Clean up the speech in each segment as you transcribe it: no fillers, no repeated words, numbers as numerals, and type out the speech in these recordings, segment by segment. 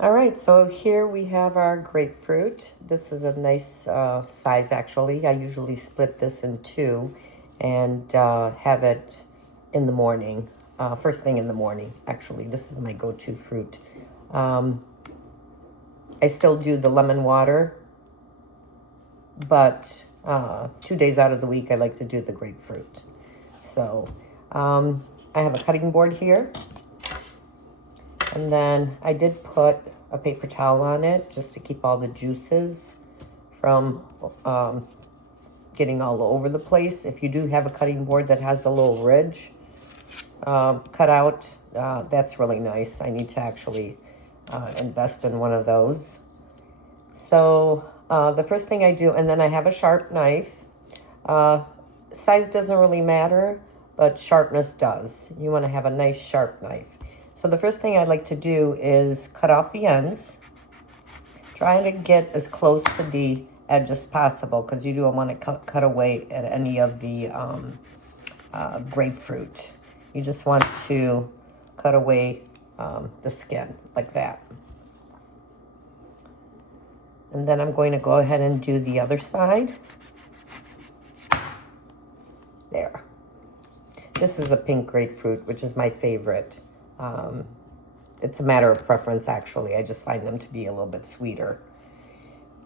All right, so here we have our grapefruit. This is a nice size, actually. I usually split this in two and have it in the morning, first thing in the morning, actually. This is my go-to fruit. Um, I still do the lemon water, but 2 days out of the week, I like to do the grapefruit. So I have a cutting board here. And then I did put a paper towel on it just to keep all the juices from getting all over the place. If you do have a cutting board that has the little ridge cut out, that's really nice. I need to actually invest in one of those. So the first thing I do, and then I have a sharp knife. Size doesn't really matter, but sharpness does. You want to have a nice sharp knife. So the first thing I'd like to do is cut off the ends, trying to get as close to the edge as possible because you don't want to cut away at any of the grapefruit. You just want to cut away the skin like that. And then I'm going to go ahead and do the other side. There. This is a pink grapefruit, which is my favorite. It's a matter of preference, actually. I just find them to be a little bit sweeter.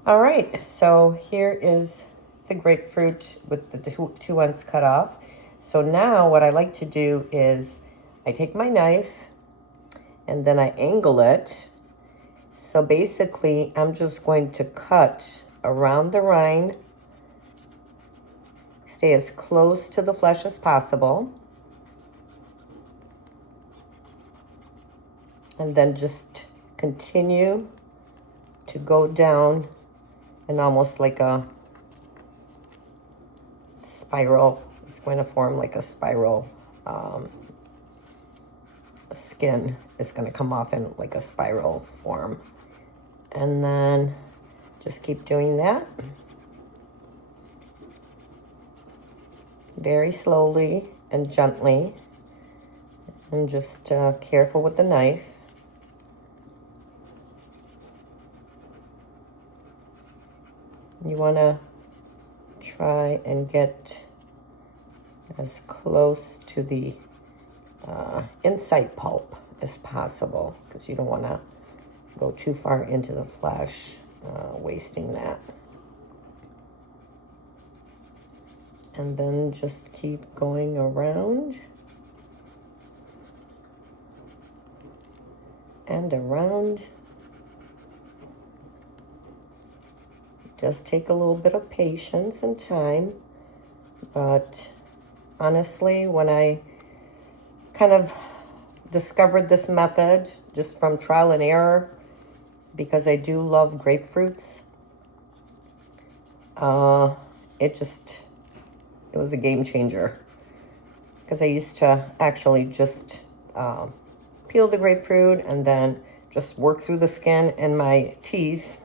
All right, so here is the grapefruit with the two ends cut off. So now what I like to do is I take my knife and then I angle it. So basically, I'm just going to cut around the rind, stay as close to the flesh as possible. And then just continue to go down and almost like a spiral. It's going to form like a spiral. Skin is going to come off in like a spiral form. And then just keep doing that. Very slowly and gently. And just careful with the knife. You want to try and get as close to the inside pulp as possible because you don't want to go too far into the flesh, wasting that. And then just keep going around and around. Just take a little bit of patience and time. But honestly, when I kind of discovered this method just from trial and error, because I do love grapefruits, it was a game changer. Because I used to actually just peel the grapefruit and then just work through the skin and my teeth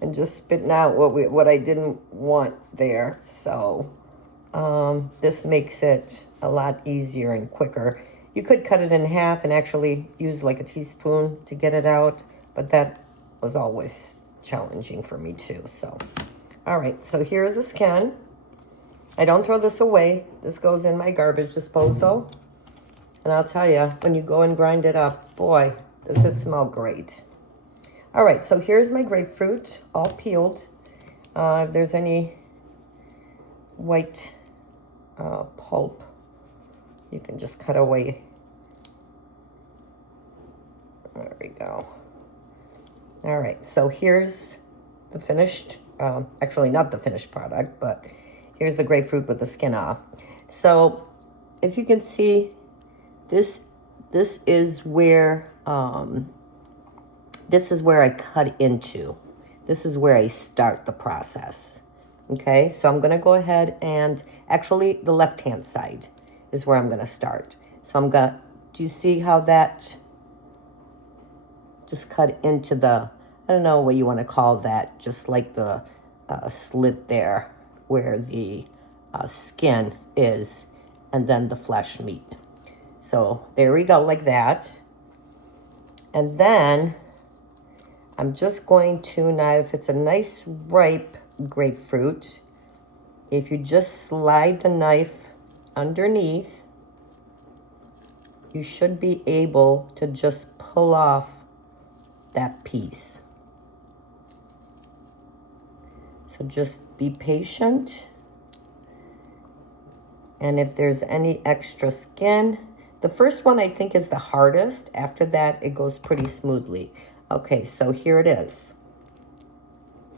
and just spitting out what I didn't want there. So this makes it a lot easier and quicker. You could cut it in half and actually use like a teaspoon to get it out, but that was always challenging for me too. So, all right, so here's the skin. I don't throw this away. This goes in my garbage disposal. And I'll tell you, when you go and grind it up, boy, does it smell great. All right, so here's my grapefruit, all peeled. If there's any white pulp, you can just cut away. There we go. All right, so here's the finished, actually not the finished product, but here's the grapefruit with the skin off. So if you can see, this is where I cut into. This is where I start the process. Okay, so I'm gonna go ahead and actually the left-hand side is where I'm gonna start. So do you see how that just cut into the, I don't know what you wanna call that, just like the slit there where the skin is and then the flesh meat. So there we go, like that. And then I'm just going to, now if it's a nice ripe grapefruit, if you just slide the knife underneath, you should be able to just pull off that piece. So just be patient. And if there's any extra skin, the first one I think is the hardest. After that, it goes pretty smoothly. Okay, so here it is.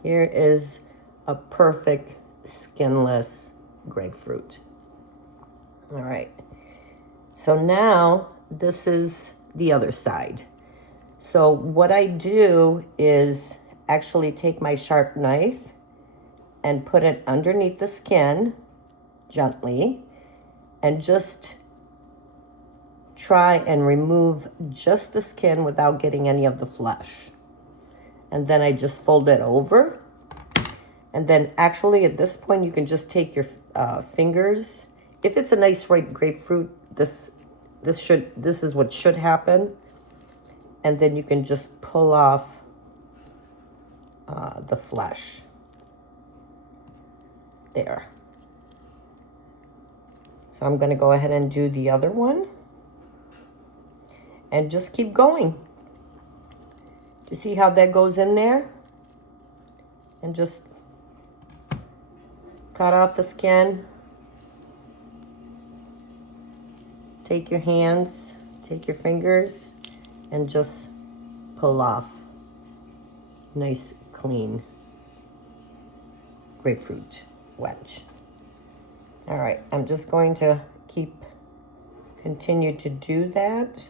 Here is a perfect skinless grapefruit. All right. So now this is the other side. So what I do is actually take my sharp knife and put it underneath the skin gently and just try and remove just the skin without getting any of the flesh. And then I just fold it over. And then actually at this point, you can just take your fingers. If it's a nice ripe grapefruit, this is what should happen. And then you can just pull off the flesh. There. So I'm going to go ahead and do the other one. And just keep going. You see how that goes in there? And just cut off the skin. Take your hands, take your fingers, and just pull off nice, clean grapefruit wedge. All right, I'm just going to continue to do that.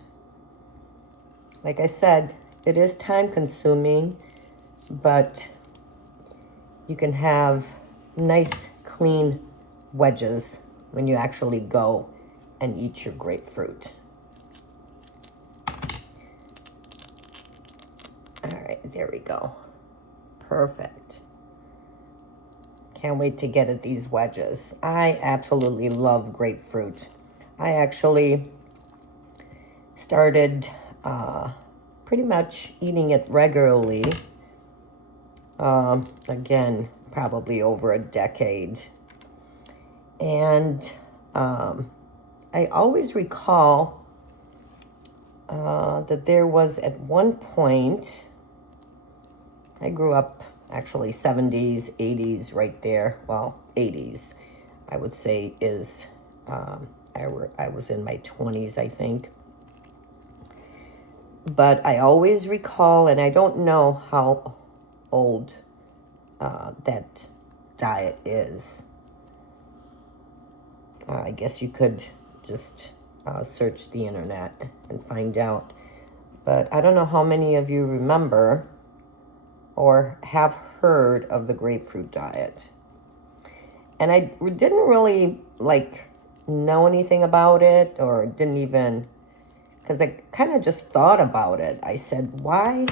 Like I said, it is time consuming, but you can have nice, clean wedges when you actually go and eat your grapefruit. All right, there we go. Perfect. Can't wait to get at these wedges. I absolutely love grapefruit. I actually started pretty much eating it regularly. Again, probably over a decade. And I always recall that there was at one point, I grew up actually 70s, 80s, right there. Well, 80s, I would say is, I was in my 20s, I think. But I always recall, and I don't know how old that diet is. I guess you could just search the internet and find out. But I don't know how many of you remember or have heard of the grapefruit diet. And I didn't really know anything about it, or didn't even, because I kind of just thought about it. I said, why,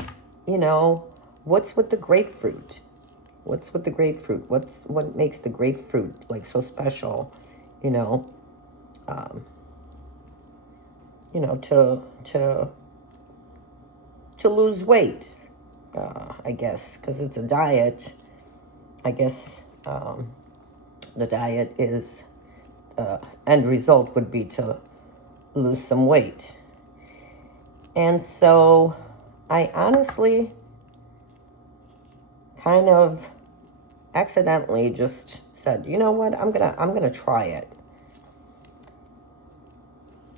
what's with the grapefruit? What's with the grapefruit? What makes the grapefruit so special, to lose weight, I guess, because it's a diet. I guess the diet is, end result would be to lose some weight. And so I honestly kind of accidentally just said, you know what, I'm gonna try it.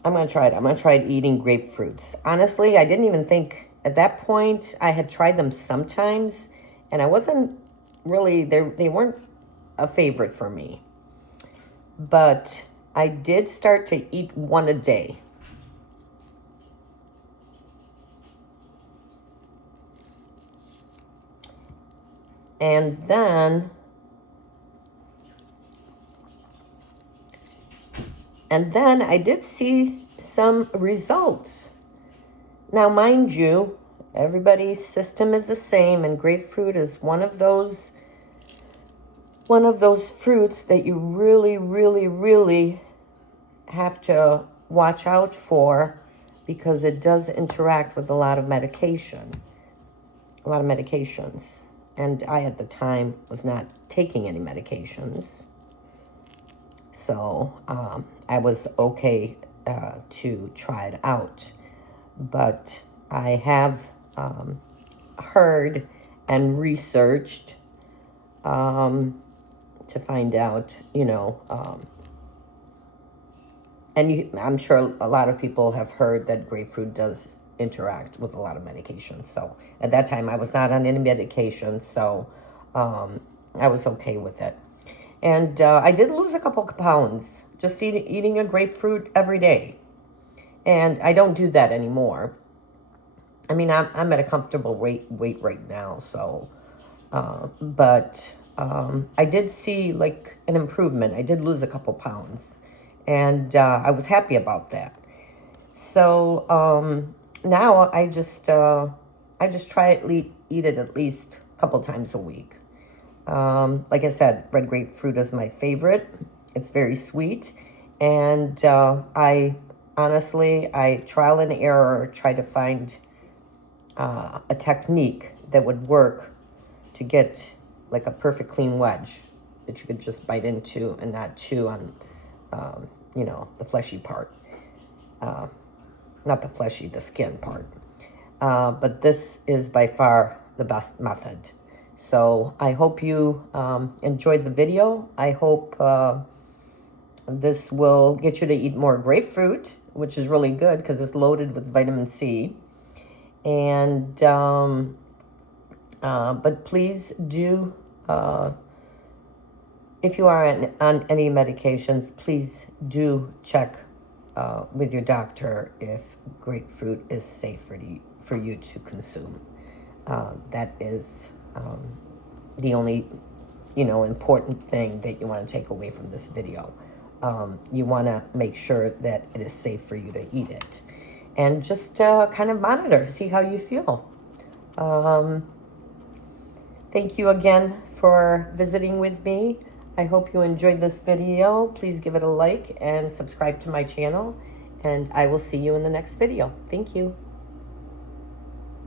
I'm gonna try it eating grapefruits. Honestly, I didn't even think at that point. I had tried them sometimes, and I wasn't really, they weren't a favorite for me. But I did start to eat one a day. And then I did see some results. Now, mind you, everybody's system is the same, and grapefruit is one of those fruits that you really, really, really have to watch out for because it does interact with a lot of medications. And I, at the time, was not taking any medications. So I was okay to try it out. But I have heard and researched to find out, and I'm sure a lot of people have heard that grapefruit does interact with a lot of medications. So at that time, I was not on any medication, so I was okay with it. And I did lose a couple of pounds just eating a grapefruit every day. And I don't do that anymore. I mean, I'm at a comfortable weight right now, so, but I did see like an improvement. I did lose a couple pounds, and I was happy about that. So now I just try to eat it at least a couple times a week. Like I said, red grapefruit is my favorite. It's very sweet, and I trial and error try to find a technique that would work to get like a perfect clean wedge that you could just bite into and not chew on, the fleshy part. Not the fleshy, the skin part. But this is by far the best method. So I hope you enjoyed the video. I hope this will get you to eat more grapefruit, which is really good because it's loaded with vitamin C. And but please do, if you are on any medications, please do check with your doctor if grapefruit is safe for you to consume. That is the only, important thing that you want to take away from this video. You want to make sure that it is safe for you to eat it. And just kind of monitor, see how you feel. Thank you again for visiting with me. I hope you enjoyed this video. Please give it a like and subscribe to my channel. And I will see you in the next video. Thank you.